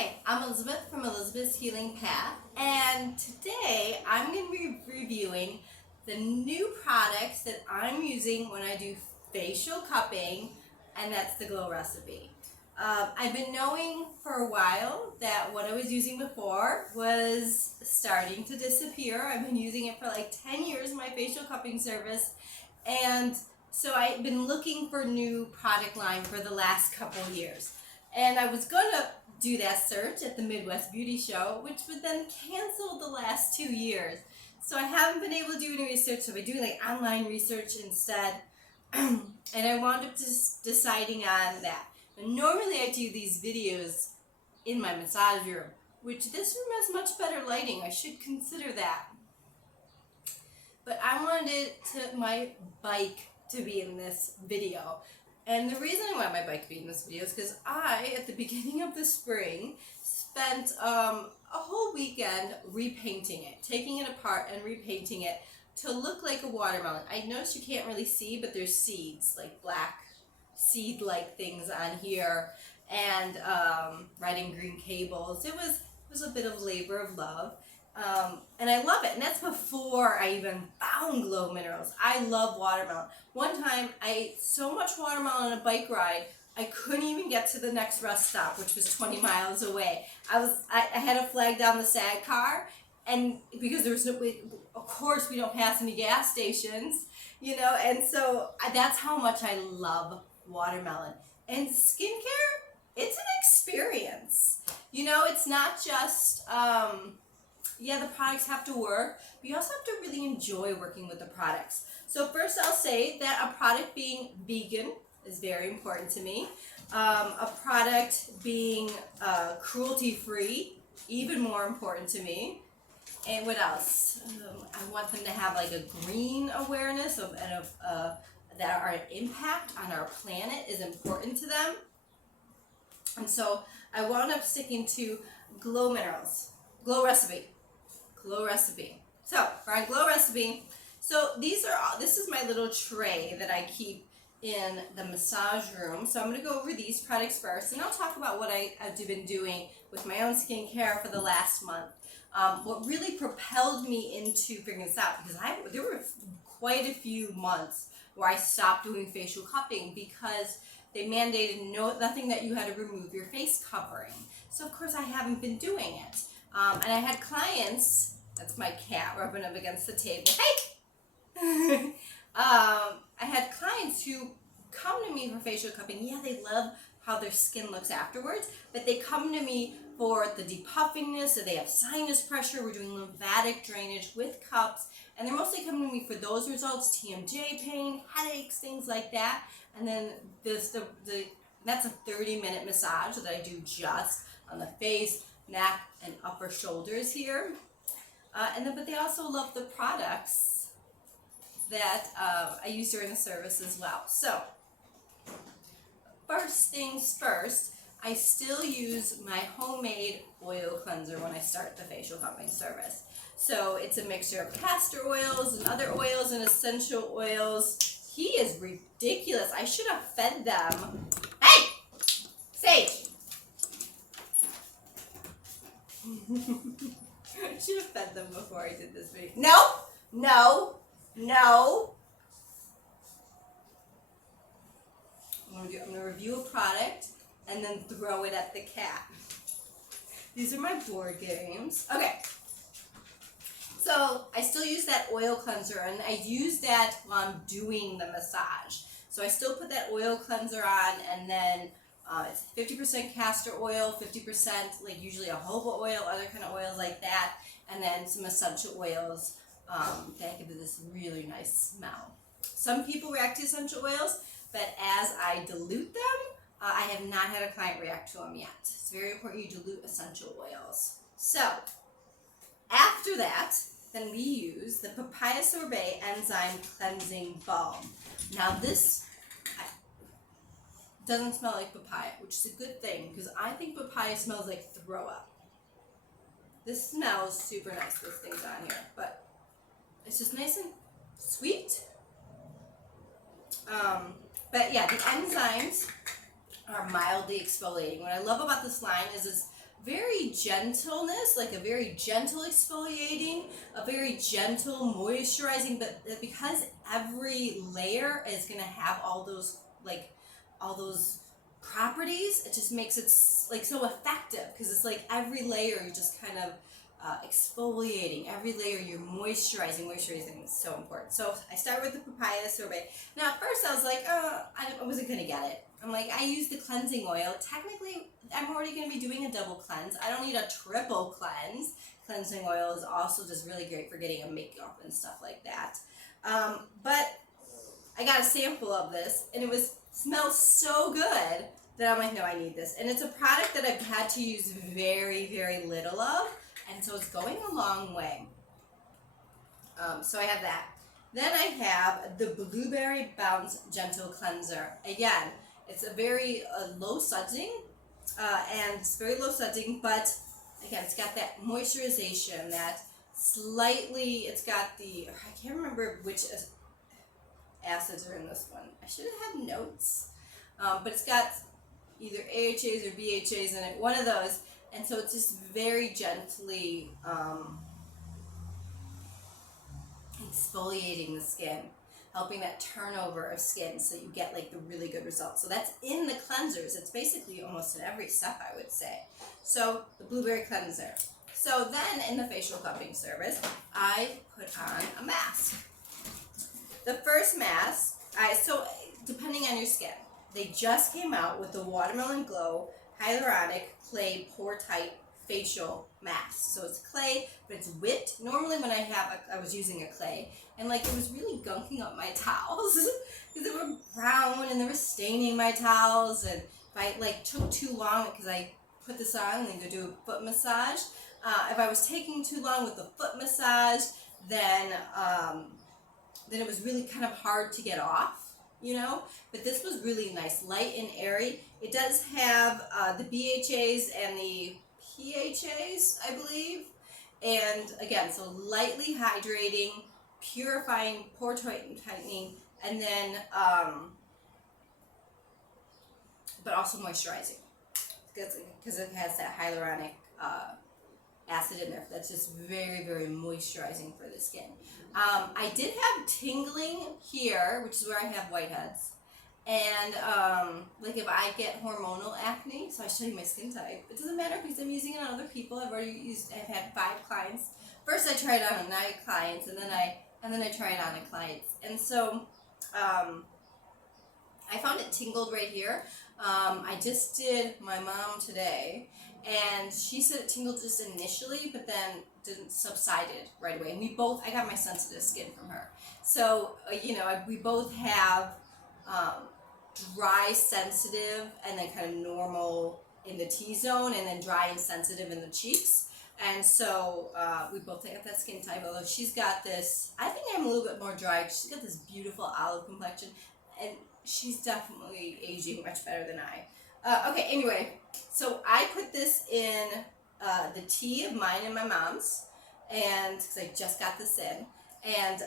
Hi, I'm Elizabeth from Elizabeth's Healing Path, and today I'm going to be reviewing the new products that I'm using when I do facial cupping, and that's the Glow Recipe. I've been knowing for a while that what I was using before was starting to disappear. I've been using it for like 10 years in my facial cupping service, and so I've been looking for new product line for the last couple of years. And I was going to do that search at the Midwest Beauty Show, which was then canceled the last 2 years. So I haven't been able to do any research, so I've been doing like online research instead. And I wound up just deciding on that. And normally I do these videos in my massage room, which this room has much better lighting. I should consider that. But I wanted my bike to be in this video. And the reason I want my bike to be in this video is because I, at the beginning of the spring, spent a whole weekend repainting it, taking it apart and repainting it to look like a watermelon. I noticed you can't really see, but there's seeds, like black seed-like things on here, and red and green cables. It was a bit of labor of love. And I love it, and that's before I even found Glow Minerals. I love watermelon. One time I ate so much watermelon on a bike ride I couldn't even get to the next rest stop, which was 20 miles away. I had to flag down the SAG car, and because there was no, of course we don't pass any gas stations, you know, and so that's how much I love watermelon. And skincare, it's an experience. You know, it's not just yeah, the products have to work, but you also have to really enjoy working with the products. So first I'll say that a product being vegan is very important to me. A product being cruelty-free, even more important to me. And what else? I want them to have like a green awareness that our impact on our planet is important to them. And so I wound up sticking to Glow Minerals, Glow Recipe. Glow Recipe. So for our Glow Recipe, so this is my little tray that I keep in the massage room. So I'm going to go over these products first, and I'll talk about what I've been doing with my own skincare for the last month. What really propelled me into figuring this out, because there were quite a few months where I stopped doing facial cupping because they mandated nothing that you had to remove your face covering. So of course I haven't been doing it. And I had clients, that's my cat rubbing up against the table, hey! I had clients who come to me for facial cupping. Yeah, they love how their skin looks afterwards, but they come to me for the depuffingness, so they have sinus pressure, we're doing lymphatic drainage with cups, and they're mostly coming to me for those results, TMJ pain, headaches, things like that. And then that's a 30-minute massage that I do just on the face, neck, and upper shoulders here. But they also love the products that I use during the service as well. So, first things first, I still use my homemade oil cleanser when I start the facial cupping service. So it's a mixture of castor oils and other oils and essential oils. He is ridiculous. I should have fed them. Hey! Sage! I should have fed them before I did this video. No! No! No! I'm going to review a product and then throw it at the cat. These are my board games. Okay. So I still use that oil cleanser, and I use that while I'm doing the massage. So I still put that oil cleanser on, and then it's 50% castor oil, 50% like usually a jojoba oil, other kind of oils like that, and then some essential oils that give it this really nice smell. Some people react to essential oils, but as I dilute them, I have not had a client react to them yet. It's very important you dilute essential oils. So after that, then we use the Papaya Sorbet Enzyme Cleansing Balm. Now this doesn't smell like papaya, which is a good thing because I think papaya smells like throw up. This smells super nice, this thing's on here, but it's just nice and sweet. But yeah, the enzymes are mildly exfoliating. What I love about this line is it's very gentleness, like a very gentle exfoliating, a very gentle moisturizing, but because every layer is going to have all those properties, it just makes it like so effective, because it's like every layer you're just kind of exfoliating, every layer you're moisturizing is so important. So I start with the papaya sorbet. Now at first I was like, I wasn't gonna get it. I'm like, I use the cleansing oil. Technically I'm already gonna be doing a double cleanse. I don't need a triple cleanse. Cleansing oil is also just really great for getting a makeup and stuff like that. But I got a sample of this and it smells so good that I'm like, no, I need this. And it's a product that I've had to use very, very little of, and so it's going a long way. So I have that. Then I have the Blueberry Bounce Gentle Cleanser. Again, it's a very low sudsing, and it's very low sudsing, but again, it's got that moisturization, that slightly, it's got the, I can't remember which acids are in this one. I should have had notes, but it's got either AHAs or BHAs in it, one of those, and so it's just very gently exfoliating the skin, helping that turnover of skin so you get like the really good results. So that's in the cleansers. It's basically almost in every step, I would say. So the blueberry cleanser. So then in the facial cupping service, I put on a mask. The first mask, so depending on your skin, they just came out with the Watermelon Glow Hyaluronic Clay Pore Tight Facial Mask. So it's clay, but it's whipped. Normally when I was using a clay, and like it was really gunking up my towels because they were brown and they were staining my towels. And if I like took too long, because I put this on and then go do a foot massage, if I was taking too long with the foot massage, then it was really kind of hard to get off, you know, but this was really nice, light and airy. It does have the BHAs and the PHAs, I believe, and again, so lightly hydrating, purifying, pore tightening, and then, but also moisturizing, because it has that hyaluronic acid in there. That's just very, very moisturizing for the skin. I did have tingling here, which is where I have whiteheads. And like if I get hormonal acne, so I show you my skin type. It doesn't matter because I'm using it on other people. I've had 5 clients. First I tried it on 9 clients, and then I tried it on a client. And so I found it tingled right here. I just did my mom today, and she said it tingled just initially, but then didn't subsided right away. And I got my sensitive skin from her. So, we both have dry, sensitive, and then kind of normal in the T-zone, and then dry and sensitive in the cheeks. And so we both have that skin type, although she's got this, I think I'm a little bit more dry. She's got this beautiful olive complexion, and she's definitely aging much better than I. Okay, anyway, so I put this in the tea of mine and my mom's, and because I just got this in, and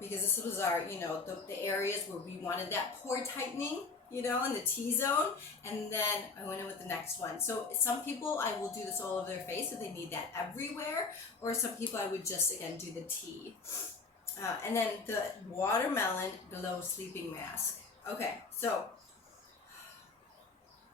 because this was our, the areas where we wanted that pore tightening, in the T-zone, and then I went in with the next one. So some people, I will do this all over their face if they need that everywhere, or some people I would just, again, do the T. And then the Watermelon Glow Sleeping Mask. Okay, so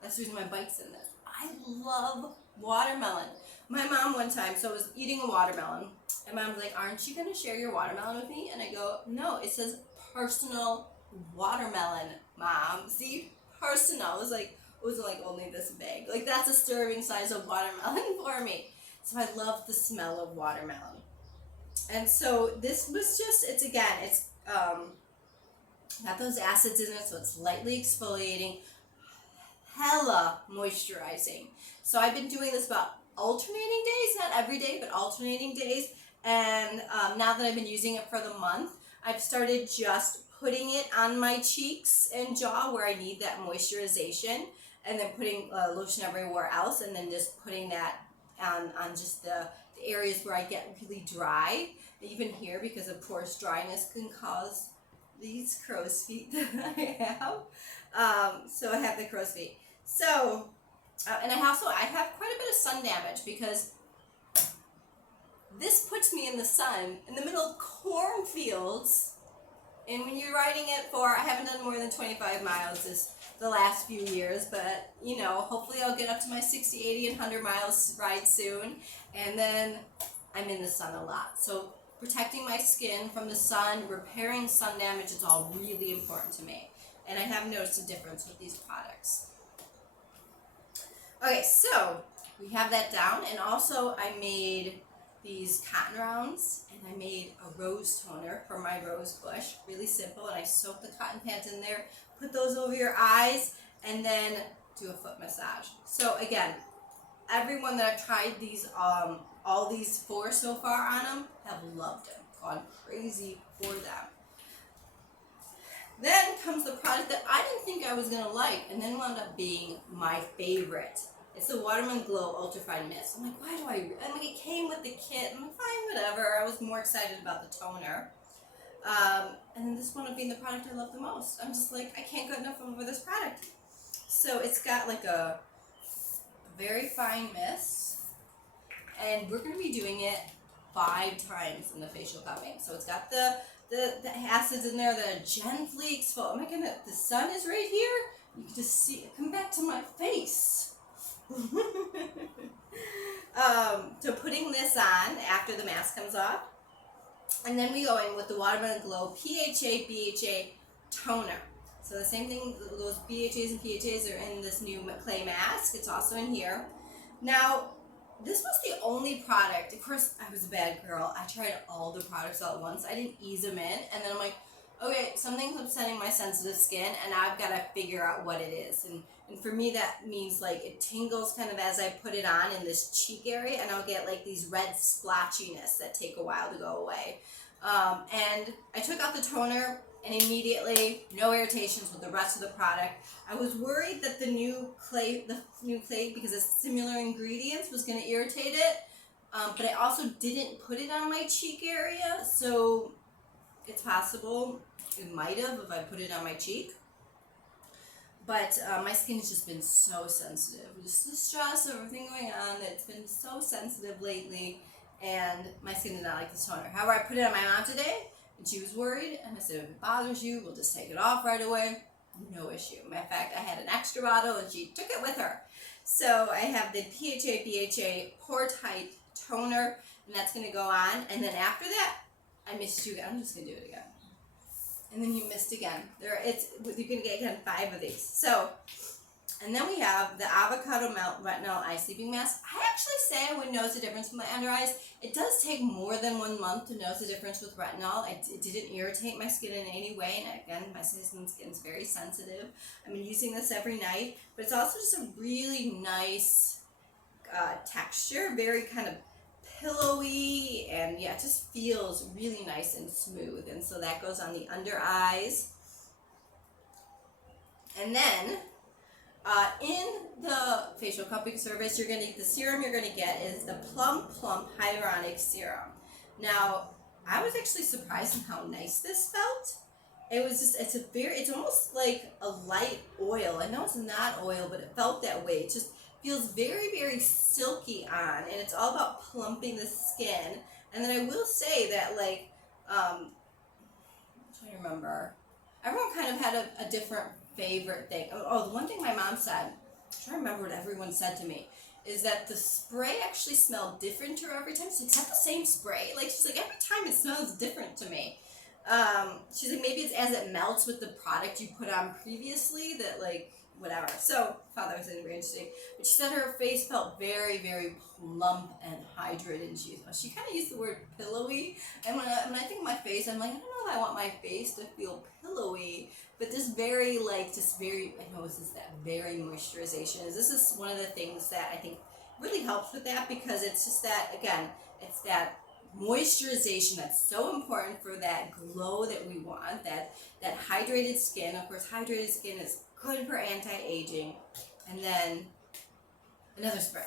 that's the reason my bike's in this. I love watermelon. My mom one time, so I was eating a watermelon, and Mom was like, aren't you going to share your watermelon with me? And I go, no, it says personal watermelon, Mom. See, personal. It wasn't like only this big. Like, that's a serving size of watermelon for me. So I love the smell of watermelon. And so this was just, it's got those acids in it, so it's lightly exfoliating, hella moisturizing. So I've been doing this about alternating days, not every day, but alternating days. And now that I've been using it for the month, I've started just putting it on my cheeks and jaw where I need that moisturization, and then putting lotion everywhere else, and then just putting that on just the areas where I get really dry. Even here, because of course dryness can cause these crow's feet that I have. So I have the crow's feet. So And I have quite a bit of sun damage because this puts me in the sun in the middle of cornfields. And when you're riding it I haven't done more than 25 miles the last few years, but you know, hopefully I'll get up to my 60, 80, and 100 miles ride soon. And then I'm in the sun a lot. So protecting my skin from the sun, repairing sun damage is all really important to me. And I have noticed a difference with these products. Okay, so we have that down, and also I made these cotton rounds, and I made a rose toner for my rose bush, really simple, and I soaked the cotton pads in there, put those over your eyes, and then do a foot massage. So again, everyone that I've tried these, all these 4 so far on them, have loved them, gone crazy for them. Then comes the product that I didn't think I was going to like, and then wound up being my favorite. It's the Watermelon Glow Ultra Fine Mist. I'm like, it came with the kit. I'm like, fine, whatever. I was more excited about the toner. And then this wound up being the product I love the most. I'm just like, I can't get enough of this product. So it's got like a very fine mist, and we're going to be doing it 5 times in the facial cupping. So it's got the acids in there that are gently exfoliate. Oh my goodness, the sun is right here. You can just see it. Come back to my face. So putting this on after the mask comes off, and then we go in with the Watermelon Glow PHA BHA toner. So the same thing, those BHAs and PHAs are in this new clay mask. It's also in here. Now, this was the only product. Of course, I was a bad girl. I tried all the products all at once. I didn't ease them in, and then I'm like, okay, something's upsetting my sensitive skin, and I've got to figure out what it is. And for me, that means like it tingles kind of as I put it on in this cheek area, and I'll get like these red splotchiness that take a while to go away. And I took out the toner, and immediately no irritations with the rest of the product. I was worried that the new clay, because it's similar ingredients, was going to irritate it. But I also didn't put it on my cheek area, so it's possible it might have if I put it on my cheek. But my skin has just been so sensitive. Just the stress of everything going on, it's been so sensitive lately, and my skin did not like this toner. However, I put it on my mom today, and she was worried, and I said, if it bothers you, we'll just take it off right away. No issue. Matter of fact, I had an extra bottle, and she took it with her. So I have the PHA BHA Pore Tight Toner, and that's going to go on. And then after that, I missed you again. I'm just going to do it again. And then you missed again. You're going to get again 5 of these. So, and then we have the Avocado Melt Retinol Eye Sleeping Mask. I actually say I would notice a difference with my under eyes. It does take more than 1 month to notice a difference with retinol. It didn't irritate my skin in any way. And again, my skin is very sensitive. I've been using this every night. But it's also just a really nice texture. Very kind of pillowy, and yeah, it just feels really nice and smooth. And so that goes on the under eyes. And then in the facial cupping service, the serum you're going to get is the Plump Hyaluronic Serum. Now, I was actually surprised at how nice this felt. It was just, it's almost like a light oil. I know it's not oil, but it felt that way. It just feels very, very silky on, and it's all about plumping the skin. And then I will say that, like, I'm trying to remember, everyone kind of had a different favorite thing. Oh, the one thing my mom said, I'm trying to remember what everyone said to me, is that the spray actually smelled different to her every time. She's like, is that the same spray? Like, she's like, every time it smells different to me. She's like, maybe it's as it melts with the product you put on previously that, like, whatever. So I thought that was very interesting. But she said her face felt very, very plump and hydrated. She kind of used the word pillowy. And when I think of my face, I'm like, I don't know if I want my face to feel pillowy. But this very, I know this is that very moisturization. This is one of the things that I think really helps with that, because it's just that, again, it's that moisturization that's so important for that glow that we want, that hydrated skin. Of course, hydrated skin is good for anti-aging. And then another spray.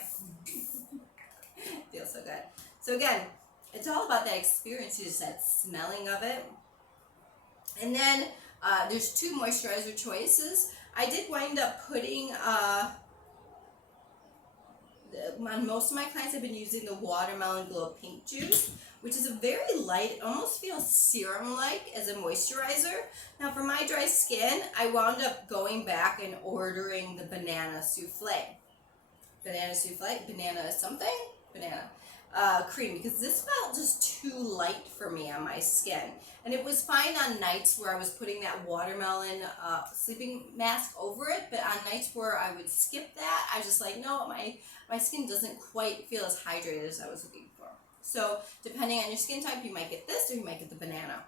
Feels so good. So again, it's all about that experience, just that smelling of it. And then there's 2 moisturizer choices. I did wind up putting on most of my clients, I've been using the Watermelon Glow Pink Juice, which is a very light, almost feels serum-like as a moisturizer. Now for my dry skin, I wound up going back and ordering the banana souffle. Banana something? Banana. Cream, because this felt just too light for me on my skin. And it was fine on nights where I was putting that watermelon sleeping mask over it, but on nights where I would skip that, I was just like, no, my skin doesn't quite feel as hydrated as I was looking for. So depending on your skin type, you might get this or you might get the banana.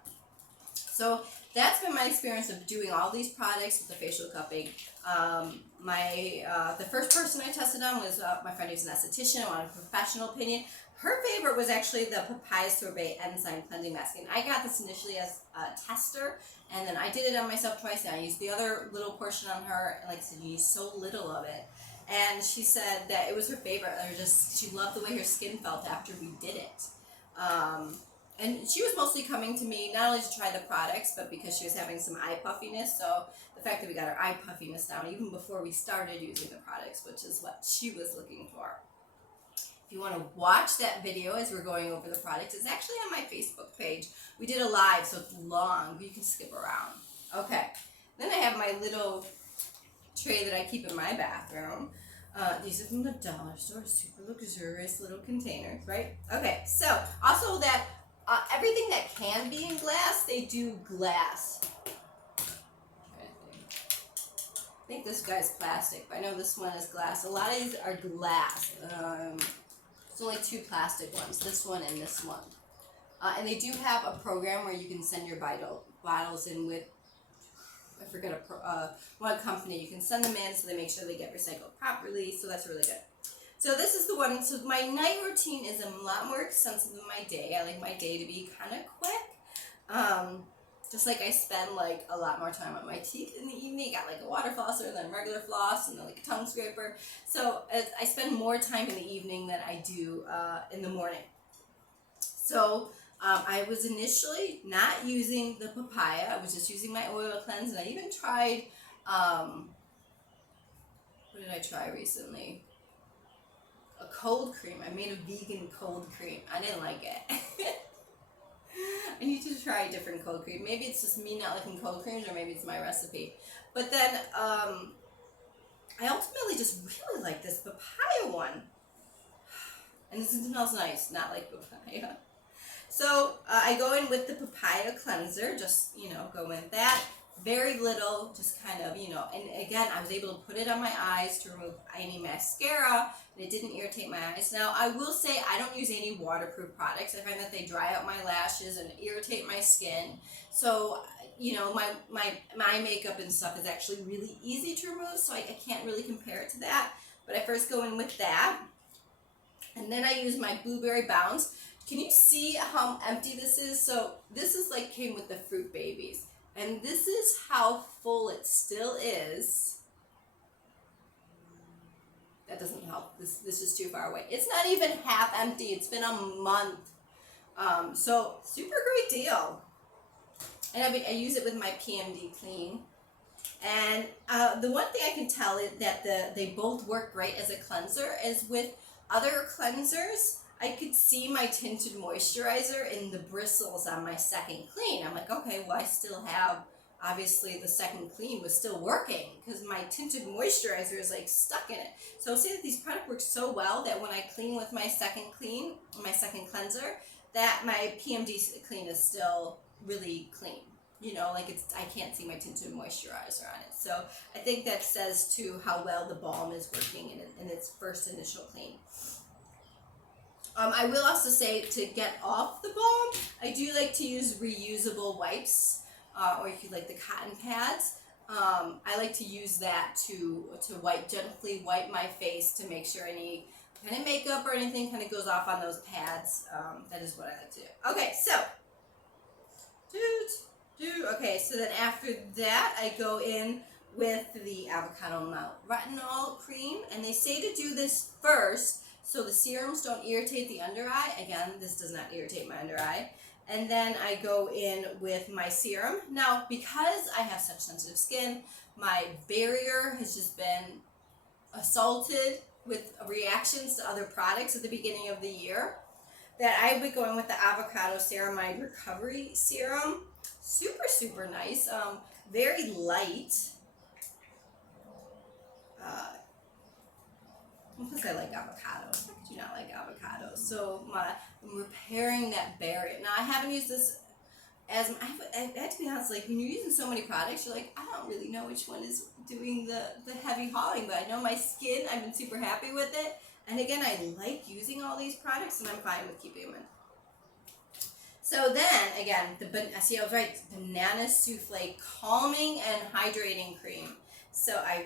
So that's been my experience of doing all these products with the facial cupping. The first person I tested on was my friend who's an esthetician. I wanted a professional opinion. Her favorite was actually the papaya sorbet enzyme cleansing mask, and I got this initially as a tester, and then I did it on myself twice, and I used the other little portion on her, and like I said, you use so little of it. And she said that it was her favorite. She loved the way her skin felt after we did it. And she was mostly coming to me not only to try the products, but because she was having some eye puffiness. So the fact that we got her eye puffiness down even before we started using the products, which is what she was looking for. If you want to watch that video as we're going over the products, it's actually on my Facebook page. We did a live, so it's long, but you can skip around. Okay, then I have my little tray that I keep in my bathroom. These are from the dollar store, super luxurious little containers, right? Okay, so also that everything that can be in glass, they do glass. I think this guy's plastic, but I know this one is glass. A lot of these are glass. There's only two plastic ones, this one and this one. And they do have a program where you can send your bottles in with, I forget what company. You can send them in so they make sure they get recycled properly, so that's really good. So this is the one, so my night routine is a lot more extensive than my day. I like my day to be kind of quick. Just like I spend like a lot more time on my teeth in the evening. I got like a water flosser and then regular floss and then like a tongue scraper. So I spend more time in the evening than I do in the morning. So I was initially not using the papaya. I was just using my oil cleanse, and I even tried, what did I try recently? A cold cream. I made a vegan cold cream. I didn't like it. I need to try a different cold cream. Maybe it's just me not liking cold creams, or maybe it's my recipe. But then I ultimately just really like this papaya one. And it smells nice, not like papaya. So I go in with the papaya cleanser, just, go in with that. Very little, just kind of, and again, I was able to put it on my eyes to remove any mascara, and it didn't irritate my eyes. Now, I will say I don't use any waterproof products. I find that they dry out my lashes and irritate my skin. So, my makeup and stuff is actually really easy to remove, so I can't really compare it to that. But I first go in with that, and then I use my Blueberry Bounce. Can you see how empty this is? So this is like came with the Fruit Babies. And this is how full it still is. That doesn't help. This is too far away. It's not even half empty. It's been a month. So super great deal. And I use it with my PMD Clean. And the one thing I can tell is that they both work great as a cleanser is with other cleansers. I could see my tinted moisturizer in the bristles on my second clean. I'm like, okay, well, I still have, obviously the second clean was still working because my tinted moisturizer is like stuck in it. So I'll say that these products work so well that when I clean with my second clean, my second cleanser, that my PMD clean is still really clean. I can't see my tinted moisturizer on it. So I think that says to how well the balm is working in its first initial clean. I will also say to get off the balm, I do like to use reusable wipes, or if you like the cotton pads. I like to use that to gently wipe my face to make sure any kind of makeup or anything kind of goes off on those pads. That is what I like to do. Okay, so, okay, so then after that, I go in with the Avocado Melt Retinol Cream, and they say to do this first, so the serums don't irritate the under eye. Again, this does not irritate my under eye. And then I go in with my serum. Now, because I have such sensitive skin, my barrier has just been assaulted with reactions to other products at the beginning of the year, that I would be going with the avocado ceramide recovery serum. Super, super nice. Very light. Because I like avocado. I do not like avocado. So I'm repairing that barrier. Now I haven't used this as I had to be honest. Like when you're using so many products, you're like, I don't really know which one is doing the heavy hauling. But I know my skin. I've been super happy with it. And again, I like using all these products, and I'm fine with keeping them in. So then again, see, I was right. Banana souffle calming and hydrating cream. So I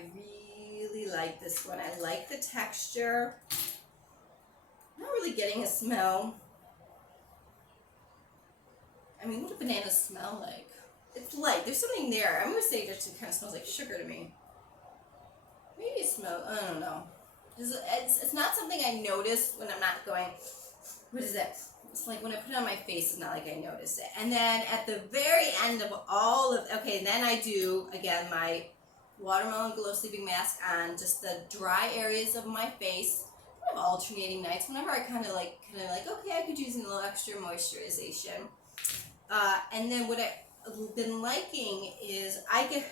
really like this one. I like the texture. I'm not really getting a smell. I mean, what do bananas smell like? It's light. There's something there. I'm going to say it just kind of smells like sugar to me. Maybe it smells, I don't know. It's not something I notice when I'm not going, what is that? It's like when I put it on my face, it's not like I notice it. And then at the very end of all of, okay, then I do, again, my watermelon glow sleeping mask on just the dry areas of my face, kind of alternating nights, whenever I kind of like, okay, I could use a little extra moisturization. And then what I've been liking is I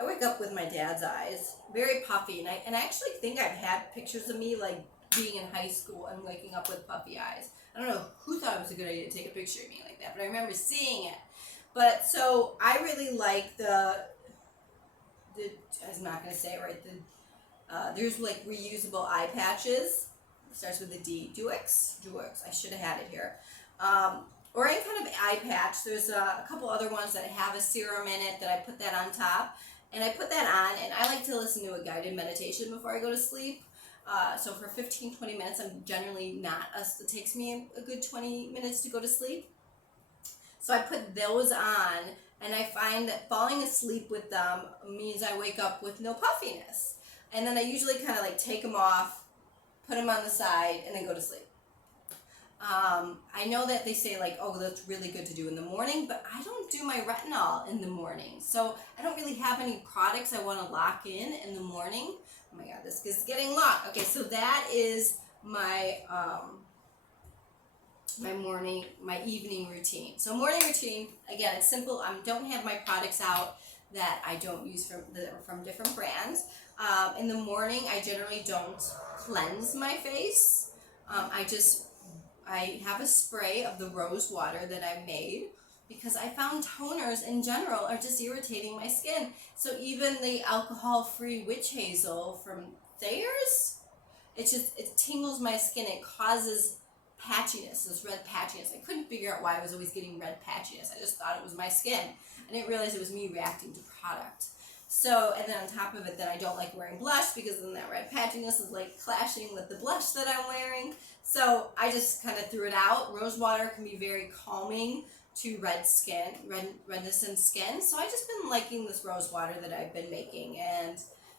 wake up with my dad's eyes, very puffy, and I actually think I've had pictures of me like being in high school and waking up with puffy eyes. I don't know who thought it was a good idea to take a picture of me like that, but I remember seeing it. But so I really like I'm not going to say it right, there's like reusable eye patches. It starts with a D. Dewix. I should have had it here. Or any kind of eye patch. There's a couple other ones that have a serum in it that I put that on top. And I put that on, and I like to listen to a guided meditation before I go to sleep. So for 15-20 minutes, I'm generally not, it takes me a good 20 minutes to go to sleep. So I put those on, and I find that falling asleep with them means I wake up with no puffiness. And then I usually kind of like take them off, put them on the side, and then go to sleep. I know that they say like, oh, that's really good to do in the morning, but I don't do my retinol in the morning. So I don't really have any products I want to lock in the morning. Oh my God, this is getting long. Okay, so that is my my evening routine. So morning routine, again, it's simple. I don't have my products out that I don't use from different brands. In the morning, I generally don't cleanse my face. I have a spray of the rose water that I made because I found toners in general are just irritating my skin. So even the alcohol-free witch hazel from Thayer's, it tingles my skin. It causes patchiness, this red patchiness. I couldn't figure out why I was always getting red patchiness. I just thought it was my skin. I didn't realize it was me reacting to product. So, and then on top of it, then I don't like wearing blush because then that red patchiness is like clashing with the blush that I'm wearing. So I just kind of threw it out. Rose water can be very calming to redness in skin. So I just been liking this rose water that I've been making, and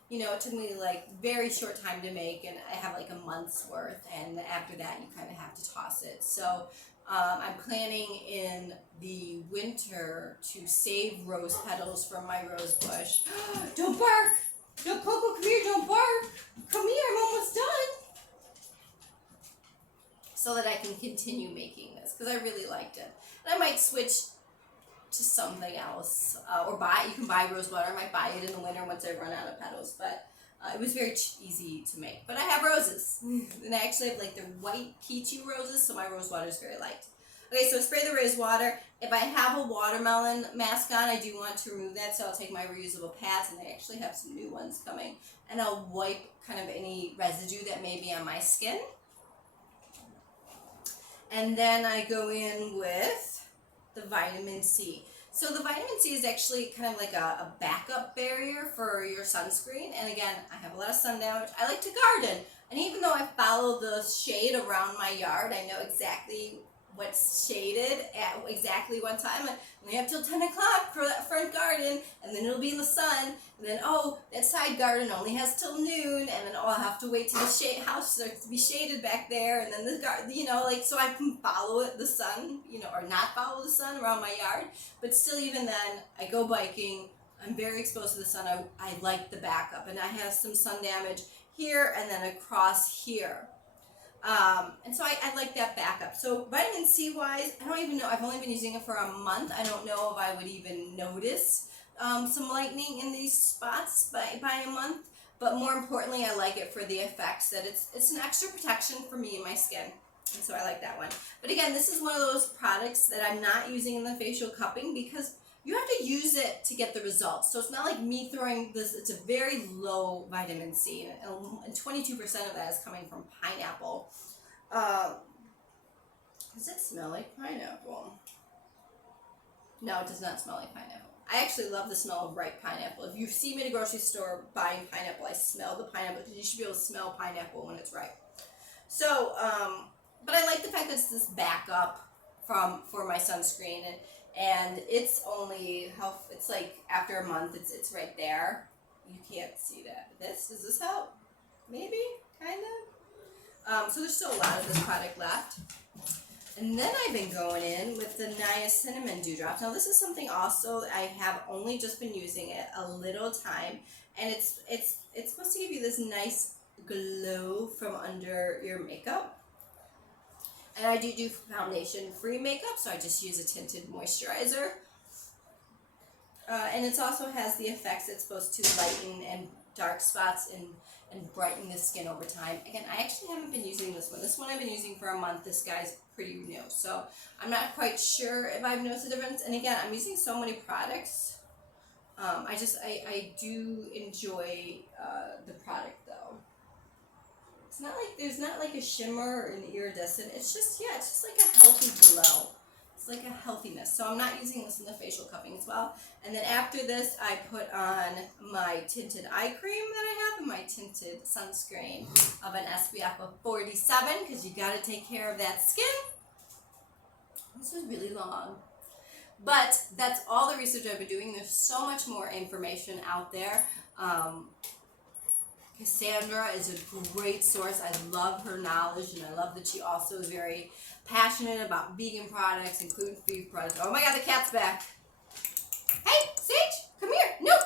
you know, it took me like very short time to make, and I have like a month's worth, and after that you kind of have to toss it. So I'm planning in the winter to save rose petals from my rose bush. Don't bark! No, Coco, come here, don't bark! Come here, I'm almost done! So that I can continue making this, because I really liked it. And I might switch to something else, or you can buy rose water. I might buy it in the winter once I run out of petals, but it was very easy to make. But I have roses, and I actually have like the white peachy roses, so my rose water is very light. Okay, so I spray the rose water. If I have a watermelon mask on, I do want to remove that, so I'll take my reusable pads, and I actually have some new ones coming, and I'll wipe kind of any residue that may be on my skin. And then I go in with the vitamin C. So the vitamin C is actually kind of like a backup barrier for your sunscreen. And again, I have a lot of sun damage. I like to garden. And even though I follow the shade around my yard, I know exactly what's shaded at exactly one time. I only have till 10 o'clock for that front garden, and then it'll be in the sun, and then that side garden only has till noon, and then I'll have to wait till the house starts to be shaded back there, and then the garden, so I can follow the sun, or not follow the sun around my yard. But still, even then, I go biking. I'm very exposed to the sun. I like the backup, and I have some sun damage here and then across here. And so I like that backup. So vitamin C wise, I don't even know. I've only been using it for a month. I don't know if I would even notice some lightening in these spots by a month. But more importantly, I like it for the effects that it's an extra protection for me and my skin. And so I like that one. But again, this is one of those products that I'm not using in the facial cupping because you have to use it to get the results. So it's not like me throwing this, it's a very low vitamin C, and 22% of that is coming from pineapple. Does it smell like pineapple? No, it does not smell like pineapple. I actually love the smell of ripe pineapple. If you see me at a grocery store buying pineapple, I smell the pineapple because you should be able to smell pineapple when it's ripe. So, but I like the fact that it's this backup for my sunscreen, and it's only it's like after a month, it's right there. You can't see that. Does this help? Maybe, kind of. So there's still a lot of this product left. And then I've been going in with the niacinamide dewdrops. Now this is something also I have only just been using it a little time, and it's supposed to give you this nice glow from under your makeup. And I do foundation-free makeup, so I just use a tinted moisturizer. And it also has the effects. It's supposed to lighten and dark spots and brighten the skin over time. Again, I actually haven't been using this one. This one I've been using for a month. This guy's pretty new, so I'm not quite sure if I've noticed a difference. And again, I'm using so many products. I do enjoy the product though. It's not like there's not like a shimmer or an iridescent. It's just like a healthy glow. It's like a healthiness. So I'm not using this in the facial cupping as well. And then after this, I put on my tinted eye cream that I have and my tinted sunscreen of an SPF of 47 because you got to take care of that skin. This is really long. But that's all the research I've been doing. There's so much more information out there. Cassandra is a great source. I love her knowledge, and I love that she also is very passionate about vegan products and gluten-free products. Oh my God, the cat's back. Hey, Sage, come here. No,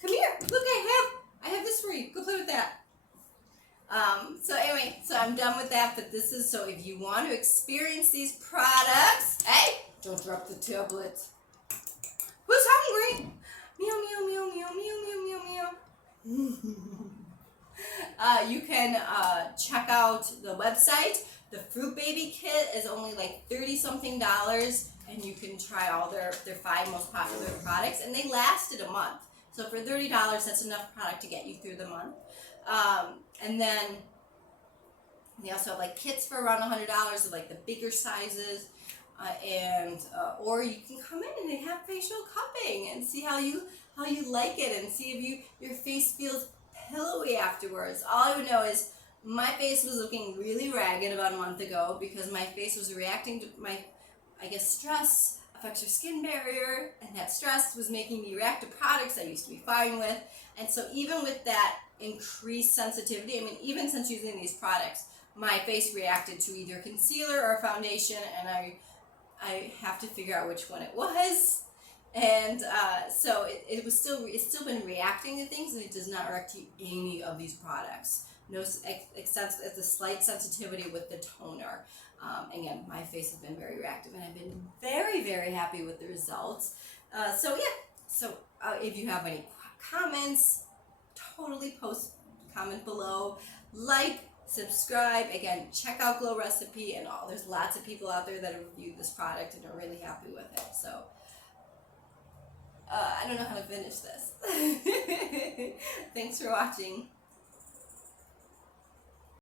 come here. Look, I have this for you. Go play with that. So anyway, so I'm done with that, but this is, so if you want to experience these products, hey, don't drop the tablet. Who's hungry? Meow, meow, meow, meow, meow, meow, meow, meow. You can check out the website. The Fruit Baby Kit is only like $30-something, and you can try all their 5 most popular products, and they lasted a month. So for $30, that's enough product to get you through the month. And then they also have like kits for around $100 of like the bigger sizes, or you can come in and they have facial cupping and see how you like it, and see if your face feels pillowy afterwards. All I would know is my face was looking really ragged about a month ago because my face was reacting to my, I guess, stress affects your skin barrier, and that stress was making me react to products I used to be fine with. And so even with that increased sensitivity, I mean, even since using these products, my face reacted to either concealer or foundation, and I have to figure out which one it was. And so it's still been reacting to things, and it does not react to any of these products. No, except it's a slight sensitivity with the toner. Again, my face has been very reactive, and I've been very, very happy with the results. So if you have any comments, totally comment below. Like, subscribe. Again, check out Glow Recipe and all. There's lots of people out there that have reviewed this product and are really happy with it. So I don't know how to finish this. Thanks for watching.